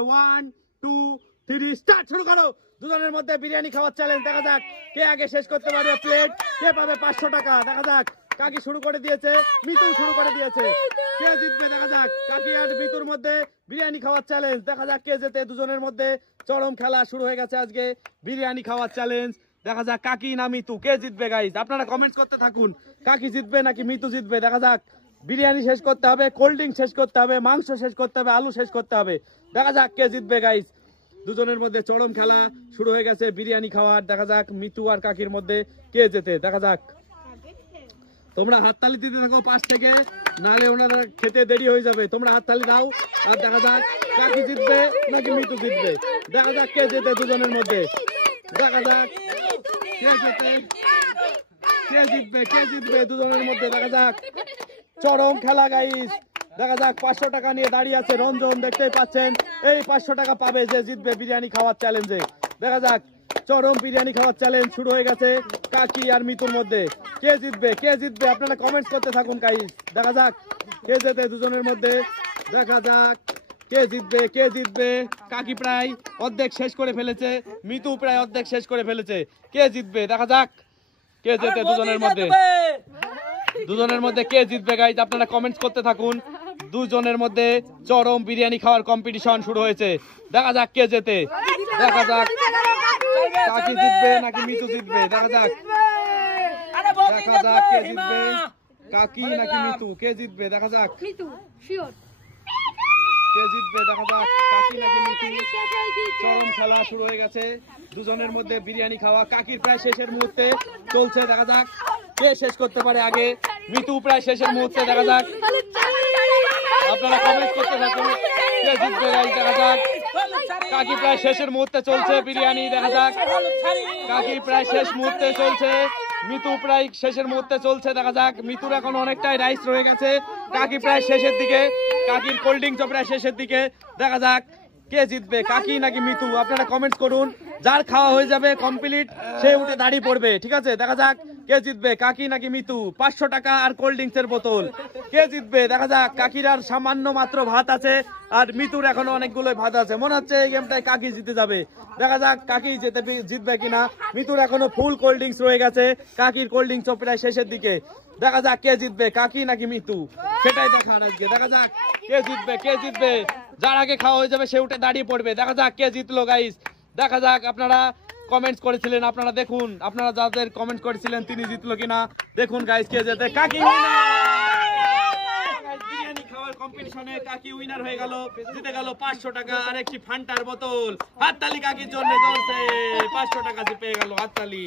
1 2 3 start শুরু করো। দুজনের মধ্যে বিরিয়ানি খাওয়ার চ্যালেঞ্জ, দেখা যাক কে আগে শেষ করতে পারবে প্লেট, কে পাবে 500 টাকা। দেখা যাক, কাকি শুরু করে দিয়েছে, মিতু শুরু করে দিয়েছে, কে জিতবে দেখা যাক। কাকি আর মিতুর মধ্যে বিরিয়ানি খাওয়ার চ্যালেঞ্জ, দেখা যাক কে জেতে। দুজনের মধ্যে চরম খেলা শুরু হয়ে গেছে আজকে, বিরিয়ানি খাওয়ার চ্যালেঞ্জ। দেখা যাক কাকি না মিতু, কে জিতবে গাইজ। আপনারা কমেন্টস করতে থাকুন, কাকি জিতবে নাকি মিতু জিতবে। দেখা যাক, বিরিয়ানি শেষ করতে হবে, কোল্ড ড্রিঙ্ক শেষ করতে হবে, মাংস শেষ করতে হবে, আলু শেষ করতে হবে। দেখা যাক কে জিতবে গাইজ। দুজনের মধ্যে চরম খেলা শুরু হয়ে গেছে বিরিয়ানি খাওয়ার। দেখা যাক মিতু আর কাকির মধ্যে কে জেতে। দেখা যাক, তোমরা হাততালি দিতে থাকো পাশ থেকে, নাহলে ওনারা খেতে দেরি হয়ে যাবে। তোমরা হাততালি দাও, আর দেখা যাক কাকি জিতবে নাকি মিতু জিতবে। দেখা যাক কে জেতে দুজনের মধ্যে। দেখা যাক কে জেতে, কে জিতবে, কে জিতবে দুজনের মধ্যে। দেখা যাক চরম খেলা গাইস। দেখা যাক 500 টাকা নিয়ে দাঁড়িয়ে আছে রঞ্জন, দেখতেই পাচ্ছেন। এই 500 টাকা পাবে যে জিতবে বিরিয়ানি খাওয়ার চ্যালেঞ্জে। দেখা যাক চরম বিরিয়ানি খাওয়ার চ্যালেঞ্জ শুরু হয়ে গেছে কাকি আর মিতুর মধ্যে। কে জিতবে, কে জিতবে আপনারা কমেন্টস করতে থাকুন গাইস। দেখা যাক কে জেতে দুজনের মধ্যে। দেখা যাক কে জিতবে, কে জিতবে। কাকি প্রায় অর্ধেক শেষ করে ফেলেছে, মিতু প্রায় অর্ধেক শেষ করে ফেলেছে। কে জিতবে দেখা যাক, কে জেতে দুজনের মধ্যে। দুজনের মধ্যে কে জিতবে গাইজ, আপনারা কমেন্টস করতে থাকুন। দুজনের মধ্যে চরম বিরিয়ানি খাওয়ার কম্পিটিশন শুরু হয়েছে। দেখা যাক কে জেতে। দেখা যাক কাকি জিতবে নাকি মিতু জিতবে। দেখা যাক, দেখা যাক কে জিতবে, কাকি নাকি মিতু, কে জিতবে। দেখা যাক মিতু শিওর, কে জিতবে। দেখা যাক কাকি নাকি মিতু। চরম খেলা শুরু হয়ে গেছে দুজনের মধ্যে বিরিয়ানি খাওয়া। কাকির প্রায় শেষের মুহূর্তে চলছে, দেখা যাক কে শেষ করতে পারে আগে। মিতু প্রায় শেষের মুহূর্তে, দেখা যাক আপনারা কমেন্ট করতে থাকুন কে জিতবে গাইস। দেখা যাক কাকি প্রায় শেষের মুহূর্তে চলছে বিরিয়ানি। দেখা যাক কাকি প্রায় শেষ মুহূর্তে চলছে, মিতু প্রায় শেষের মুহূর্তে চলছে। দেখা যাক মিতুর এখন অনেকটাই রাইস রয়ে গেছে, কাকি প্রায় শেষের দিকে, কাকির কোল্ড ড্রিঙ্কস প্রায় শেষের দিকে। দেখা যাক কে জিতবে, কাকি নাকি মিতু। আপনারা কমেন্টস করুন, যার খাওয়া হয়ে যাবে কমপ্লিট সে উঠে দাঁড়িয়ে পড়বে, ঠিক আছে। দেখা যাক কে জিতবে, কাকি নাকি মিতু। 500 টাকা আর কোল্ড ড্রিঙ্কস এর বোতল, কে জিতবে। দেখা যাক কাকির আর সামান্য মাত্র ভাত আছে, আর মিতুর এখনো অনেকগুলো ভাত আছে। মনে হচ্ছে এই গেমটায় কাকি জিতে যাবে। দেখা যাক কাকি জিতবে কিনা। মিতুর এখনো ফুল কোল্ড ড্রিঙ্কস রয়ে গেছে, কাকির কোল্ড ড্রিঙ্কস প্রায় শেষের দিকে। দেখা যাক কে জিতবে, কাকি নাকি মিতু, সেটাই দেখার আজকে। দেখা যাক কে জিতবে, কে জিতবে। যার আগে খাওয়া হয়ে যাবে সে উঠে দাঁড়িয়ে পড়বে। দেখা যাক কে জিতলো গাইস। দেখা যাক আপনারা কমেন্টস করেছিলেন, আপনারা দেখুন, আপনারা যাদের কমেন্ট করেছিলেন তিনি জিতলো কিনা। দেখুন গাইস কে জেতে, কাকি বিরিয়ানি খাওয়ার কম্পিটিশনে কাকি উইনার হয়ে গেল, জিতে গেল 500 টাকা আর একটি ফান্টার বোতল। হাততালি কাকির জন্য, 500 টাকা পেয়ে গেল, হাততালি।